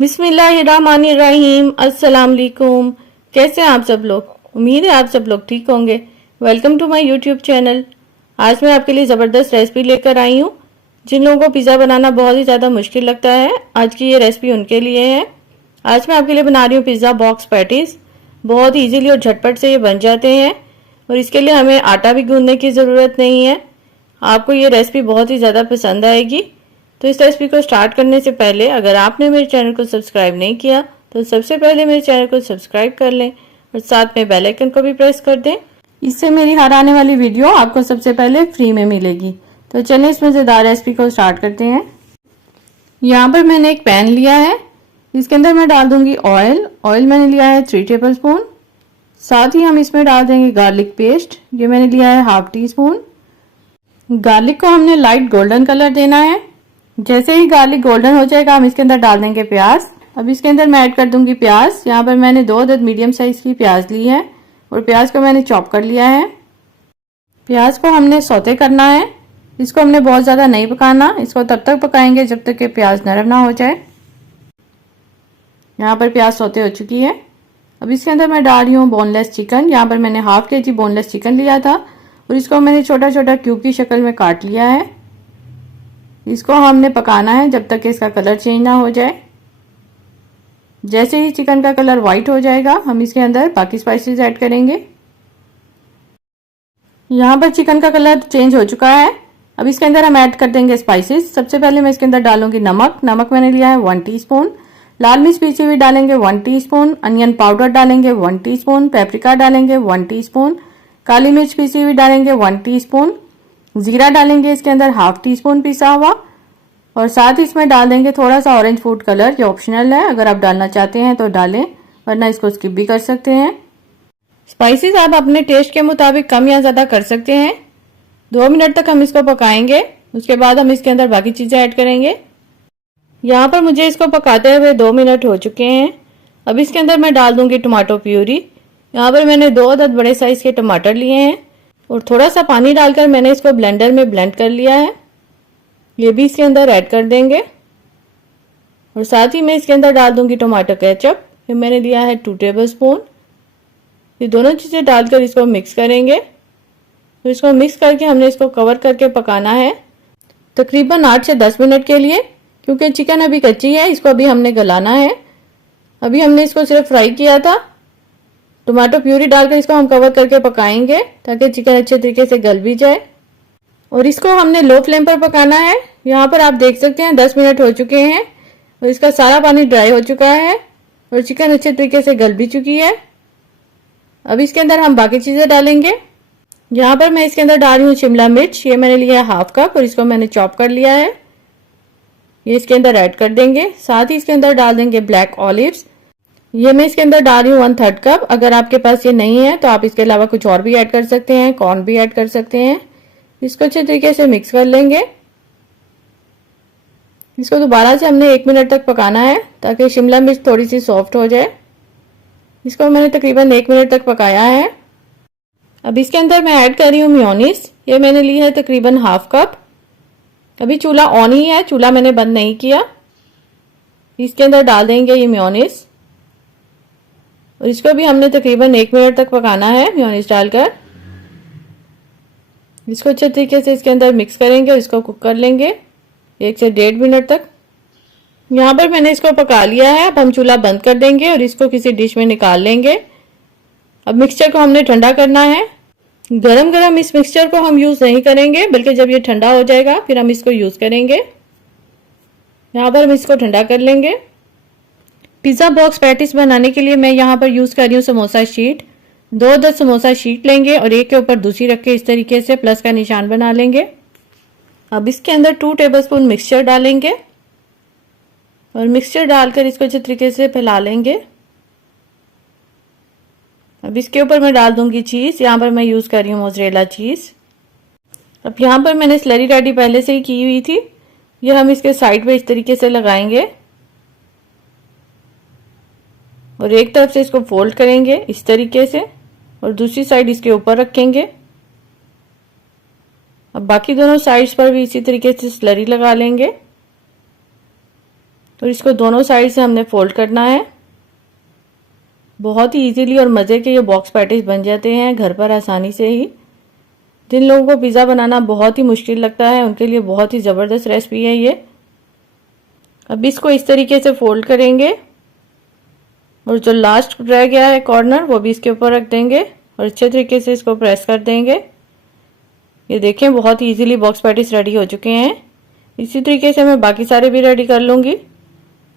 बिस्मिल्लाहिर्रहमानिर्रहीम। अस्सलाम वालेकुम। कैसे हैं आप सब लोग? उम्मीद है आप सब लोग ठीक होंगे। Welcome to my YouTube channel. आज मैं आपके लिए ज़बरदस्त रेसिपी लेकर आई हूँ। जिन लोगों को पिज़्ज़ा बनाना बहुत ही ज़्यादा मुश्किल लगता है, आज की ये रेसिपी उनके लिए है। आज मैं आपके लिए बना रही हूँ पिज़्ज़ा बॉक्स पैटीज़। बहुत ईजीली और झटपट से ये बन जाते हैं और इसके लिए हमें आटा भी गूंदने की ज़रूरत नहीं है। आपको ये रेसिपी बहुत ही ज़्यादा पसंद आएगी। तो इस रेसिपी को स्टार्ट करने से पहले अगर आपने मेरे चैनल को सब्सक्राइब नहीं किया तो सबसे पहले मेरे चैनल को सब्सक्राइब कर लें और साथ में बेल आइकन को भी प्रेस कर दें। इससे मेरी हर आने वाली वीडियो आपको सबसे पहले फ्री में मिलेगी। तो चलिए इस मज़ेदार रेसिपी को स्टार्ट करते हैं। यहाँ पर मैंने एक पैन लिया है, इसके अंदर मैं डाल दूंगी ऑयल। ऑयल मैंने लिया है 3 टेबल स्पून। साथ ही हम इसमें डाल देंगे गार्लिक पेस्ट, ये मैंने लिया है हाफ टी स्पून। गार्लिक को हमने लाइट गोल्डन कलर देना है। जैसे ही गार्लिक गोल्डन हो जाएगा हम इसके अंदर डाल देंगे प्याज। अब इसके अंदर मैं ऐड कर दूंगी प्याज। यहाँ पर मैंने 2 अदद मीडियम साइज की प्याज ली है और प्याज को मैंने चॉप कर लिया है। प्याज को हमने सौते करना है, इसको हमने बहुत ज़्यादा नहीं पकाना। इसको तब तक पकाएंगे जब तक कि प्याज नरम ना हो जाए। यहाँ पर प्याज सौते हो चुकी है। अब इसके अंदर मैं डाल रही हूँ बोनलेस चिकन। यहाँ पर मैंने हाफ केजी बोनलेस चिकन लिया था और इसको मैंने छोटा छोटा क्यूब की शक्ल में काट लिया है। इसको हमने पकाना है जब तक कि इसका कलर चेंज ना हो जाए। जैसे ही चिकन का कलर वाइट हो जाएगा हम इसके अंदर बाकी स्पाइसेस ऐड करेंगे। यहाँ पर चिकन का कलर चेंज हो चुका है। अब इसके अंदर हम ऐड कर देंगे स्पाइसेस। सबसे पहले मैं इसके अंदर डालूंगी नमक। नमक मैंने लिया है 1 टीस्पून। लाल मिर्च पीसी हुई डालेंगे 1 टीस्पून। अनियन पाउडर डालेंगे 1 टीस्पून। पेपरिका डालेंगे 1 टीस्पून। काली मिर्च पीसी हुई डालेंगे 1 टीस्पून। जीरा डालेंगे इसके अंदर हाफ टी स्पून पिसा हुआ और साथ ही इसमें डाल देंगे थोड़ा सा ऑरेंज फूड कलर। ये ऑप्शनल है, अगर आप डालना चाहते हैं तो डालें वरना इसको स्किप भी कर सकते हैं। स्पाइसेस आप अपने टेस्ट के मुताबिक कम या ज़्यादा कर सकते हैं। 2 मिनट तक हम इसको पकाएंगे, उसके बाद हम इसके अंदर बाकी चीज़ें ऐड करेंगे। यहाँ पर मुझे इसको पकाते हुए 2 मिनट हो चुके हैं। अब इसके अंदर मैं डाल दूंगी टमाटो प्यूरी। यहाँ पर मैंने 2 अदद बड़े साइज के टमाटर लिए हैं और थोड़ा सा पानी डालकर मैंने इसको ब्लेंडर में ब्लेंड कर लिया है। ये भी इसके अंदर ऐड कर देंगे और साथ ही मैं इसके अंदर डाल दूंगी टमाटो केचप। ये मैंने लिया है 2 टेबल स्पून। ये दोनों चीज़ें डालकर इसको मिक्स करेंगे। तो इसको मिक्स करके हमने इसको कवर करके पकाना है तकरीबन 8 से 10 मिनट के लिए, क्योंकि चिकन अभी कच्ची है, इसको अभी हमने गलाना है। अभी हमने इसको सिर्फ फ्राई किया था। टमाटो प्यूरी डालकर इसको हम कवर करके पकाएंगे ताकि चिकन अच्छे तरीके से गल भी जाए और इसको हमने लो फ्लेम पर पकाना है। यहाँ पर आप देख सकते हैं 10 मिनट हो चुके हैं और इसका सारा पानी ड्राई हो चुका है और चिकन अच्छे तरीके से गल भी चुकी है। अब इसके अंदर हम बाकी चीज़ें डालेंगे। यहाँ पर मैं इसके अंदर डाल रही हूँ शिमला मिर्च। ये मैंने लिया है हाफ कप और इसको मैंने चॉप कर लिया है। ये इसके अंदर ऐड कर देंगे। साथ ही इसके अंदर डाल देंगे ब्लैक ऑलिव्स। ये मैं इसके अंदर डाल रही हूँ 1/3 कप। अगर आपके पास ये नहीं है तो आप इसके अलावा कुछ और भी ऐड कर सकते हैं, कॉर्न भी ऐड कर सकते हैं। इसको अच्छे तरीके से मिक्स कर लेंगे। इसको दोबारा से हमने 1 मिनट तक पकाना है ताकि शिमला मिर्च थोड़ी सी सॉफ्ट हो जाए। इसको मैंने तकरीबन 1 मिनट तक पकाया है। अब इसके अंदर मैं ऐड कर रही हूँ मेयोनीज। ये मैंने ली है तकरीबन हाफ कप। अभी चूल्हा ऑन ही है, चूल्हा मैंने बंद नहीं किया। इसके अंदर डाल देंगे ये मेयोनीज और इसको भी हमने तकरीबन 1 मिनट तक पकाना है मेयोनीज डालकर। इसको अच्छे तरीके से इसके अंदर मिक्स करेंगे और इसको कुक कर लेंगे 1 से 1.5 मिनट तक। यहाँ पर मैंने इसको पका लिया है। अब हम चूल्हा बंद कर देंगे और इसको किसी डिश में निकाल लेंगे। अब मिक्सचर को हमने ठंडा करना है। गरम गरम इस मिक्सचर को हम यूज़ नहीं करेंगे, बल्कि जब ये ठंडा हो जाएगा फिर हम इसको यूज़ करेंगे। यहाँ पर हम इसको ठंडा कर लेंगे। पिज़्ज़ा बॉक्स पैटीज बनाने के लिए मैं यहाँ पर यूज़ कर रही हूँ समोसा शीट। 2 अदद समोसा शीट लेंगे और एक के ऊपर दूसरी रख के इस तरीके से प्लस का निशान बना लेंगे। अब इसके अंदर 2 टेबलस्पून मिक्सचर डालेंगे और मिक्सचर डालकर इसको अच्छे तरीके से फैला लेंगे। अब इसके ऊपर मैं डाल दूंगी चीज़। यहाँ पर मैं यूज़ कर रही हूँ मोज़रेला चीज़। अब यहाँ पर मैंने स्लरी रेडी पहले से ही की हुई थी। ये हम इसके साइड पे इस तरीके से लगाएंगे और एक तरफ से इसको फोल्ड करेंगे इस तरीके से और दूसरी साइड इसके ऊपर रखेंगे। अब बाकी दोनों साइड्स पर भी इसी तरीके से स्लरी लगा लेंगे। तो इसको दोनों साइड से हमने फोल्ड करना है। बहुत ही इजीली और मज़े के ये बॉक्स पैटीज बन जाते हैं घर पर आसानी से ही। जिन लोगों को पिज़्ज़ा बनाना बहुत ही मुश्किल लगता है उनके लिए बहुत ही ज़बरदस्त रेसिपी है ये। अब इसको इस तरीके से फोल्ड करेंगे और जो लास्ट रह गया है कॉर्नर वो भी इसके ऊपर रख देंगे और अच्छे तरीके से इसको प्रेस कर देंगे। ये देखें बहुत ही इजीली बॉक्स पैटीज रेडी हो चुके हैं। इसी तरीके से मैं बाकी सारे भी रेडी कर लूँगी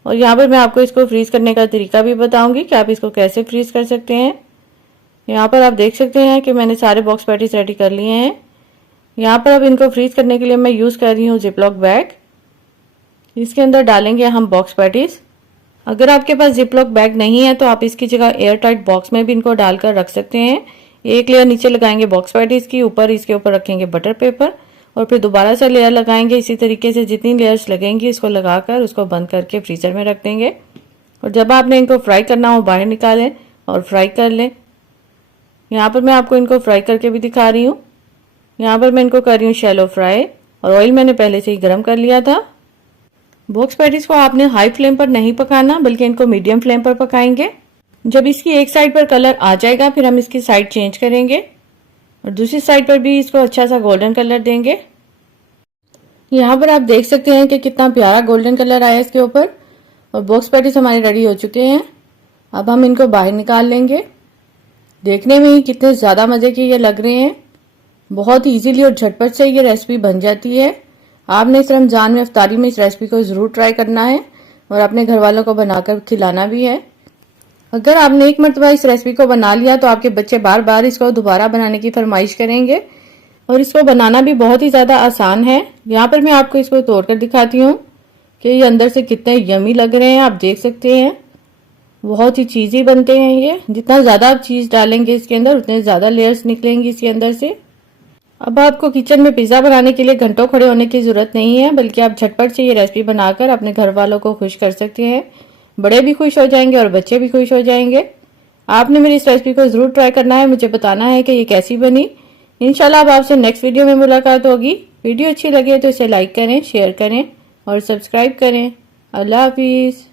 और यहाँ पर मैं आपको इसको फ्रीज करने का तरीका भी बताऊंगी कि आप इसको कैसे फ्रीज कर सकते हैं। यहाँ पर आप देख सकते हैं कि मैंने सारे बॉक्स पैटीज रेडी कर लिए हैं। यहाँ पर अब इनको फ्रीज करने के लिए मैं यूज़ कर रही हूँ जिपलॉक बैग। इसके अंदर डालेंगे हम बॉक्स पैटीज। अगर आपके पास जिपलॉक बैग नहीं है तो आप इसकी जगह एयर टाइट बॉक्स में भी इनको डालकर रख सकते हैं। एक लेयर नीचे लगाएंगे बॉक्स पैटीज की, ऊपर इसके ऊपर रखेंगे बटर पेपर और फिर दोबारा से लेयर लगाएंगे। इसी तरीके से जितनी लेयर्स लगेंगी इसको लगाकर उसको बंद करके फ्रीजर में रख देंगे और जब आपने इनको फ्राई करना हो बाहर निकालें और फ्राई कर लें। यहाँ पर मैं आपको इनको फ्राई करके भी दिखा रही हूँ। यहाँ पर मैं इनको कर रही हूँ शैलो फ्राई और ऑयल मैंने पहले से ही गर्म कर लिया था। बॉक्स पैटीज को आपने हाई फ्लेम पर नहीं पकाना बल्कि इनको मीडियम फ्लेम पर पकाएंगे। जब इसकी एक साइड पर कलर आ जाएगा फिर हम इसकी साइड चेंज करेंगे और दूसरी साइड पर भी इसको अच्छा सा गोल्डन कलर देंगे। यहाँ पर आप देख सकते हैं कि कितना प्यारा गोल्डन कलर आया इसके ऊपर और बॉक्स पैटीज हमारे रेडी हो चुके हैं। अब हम इनको बाहर निकाल लेंगे। देखने में ही कितने ज़्यादा मज़े के ये लग रहे हैं। बहुत इजीली और झटपट से ये रेसिपी बन जाती है। आपने इस रमज़ान में इफ्तारी में इस रेसिपी को ज़रूर ट्राई करना है और अपने घर वालों को बनाकर खिलाना भी है। अगर आपने एक मरतबा इस रेसिपी को बना लिया तो आपके बच्चे बार बार इसको दोबारा बनाने की फरमाइश करेंगे और इसको बनाना भी बहुत ही ज़्यादा आसान है। यहाँ पर मैं आपको इसको तोड़कर दिखाती हूँ कि ये अंदर से कितने यमी लग रहे हैं। आप देख सकते हैं बहुत ही चीज़ी बनते हैं ये। जितना ज़्यादा आप चीज़ डालेंगे इसके अंदर उतने ज़्यादा लेयर्स निकलेंगी इसके अंदर से। अब आपको किचन में पिज़्ज़ा बनाने के लिए घंटों खड़े होने की ज़रूरत नहीं है बल्कि आप झटपट से ये रेसिपी बनाकर अपने घर वालों को खुश कर सकते हैं। बड़े भी खुश हो जाएंगे और बच्चे भी खुश हो जाएंगे। आपने मेरी इस रेसिपी को ज़रूर ट्राई करना है, मुझे बताना है कि ये कैसी बनी। इंशाल्लाह अब आपसे नेक्स्ट वीडियो में मुलाकात होगी। वीडियो अच्छी लगे तो इसे लाइक करें, शेयर करें और सब्सक्राइब करें। अल्लाह हाफिज़।